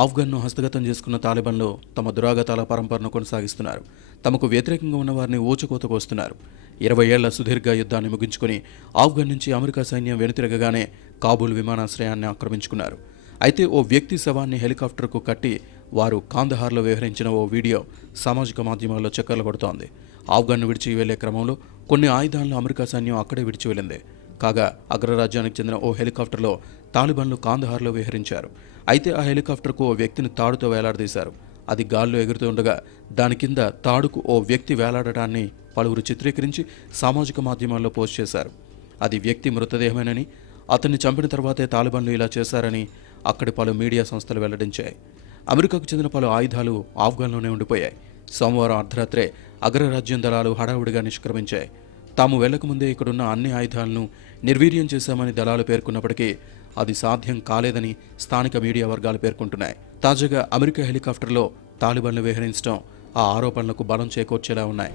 ఆఫ్ఘన్ను హస్తగతం చేసుకున్న తాలిబాన్లు తమ దురాగతాల పరంపరను కొనసాగిస్తున్నారు. తమకు వ్యతిరేకంగా ఉన్న వారిని ఊచకోతకు వస్తున్నారు. 20 ఏళ్ల సుదీర్ఘ యుద్ధాన్ని ముగించుకుని ఆఫ్ఘన్ నుంచి అమెరికా సైన్యం వెనుతిరగగానే కాబూల్ విమానాశ్రయాన్ని ఆక్రమించుకున్నారు. అయితే ఓ వ్యక్తి శవాన్ని హెలికాప్టర్కు కట్టి వారు కాందహార్లో వ్యవహరించిన ఓ వీడియో సామాజిక మాధ్యమాల్లో చక్కర్లు కొడుతోంది. ఆఫ్ఘన్ను విడిచి వెళ్లే క్రమంలో కొన్ని ఆయుధాలను అమెరికా సైన్యం అక్కడే విడిచి వెళ్ళింది. కాగా అగ్రరాజ్యానికి చెందిన ఓ హెలికాప్టర్లో తాలిబాన్లు కాందహార్లో విహరించారు. అయితే ఆ హెలికాప్టర్కు ఓ వ్యక్తిని తాడుతో వేలాడదీశారు. అది గాల్లో ఎగురుతూ ఉండగా దాని కింద తాడుకు ఓ వ్యక్తి వేలాడటాన్ని పలువురు చిత్రీకరించి సామాజిక మాధ్యమాల్లో పోస్ట్ చేశారు. అది వ్యక్తి మృతదేహమేనని, అతన్ని చంపిన తర్వాతే తాలిబాన్లు ఇలా చేశారని అక్కడి పలు మీడియా సంస్థలు వెల్లడించాయి. అమెరికాకు చెందిన పలు ఆయుధాలు ఆఫ్ఘన్లోనే ఉండిపోయాయి. సోమవారం అర్ధరాత్రే అగ్రరాజ్యం దళాలు హడావుడిగా నిష్క్రమించాయి. తాము వెళ్లకముందే ఇక్కడున్న అన్ని ఆయుధాలను నిర్వీర్యం చేశామని దళాలు పేర్కొన్నప్పటికీ అది సాధ్యం కాలేదని స్థానిక మీడియా వర్గాలు పేర్కొంటున్నాయి. తాజాగా అమెరికా హెలికాప్టర్లో తాలిబాన్లు విహరించడం ఆ ఆరోపణలకు బలం చేకూర్చేలా ఉన్నాయి.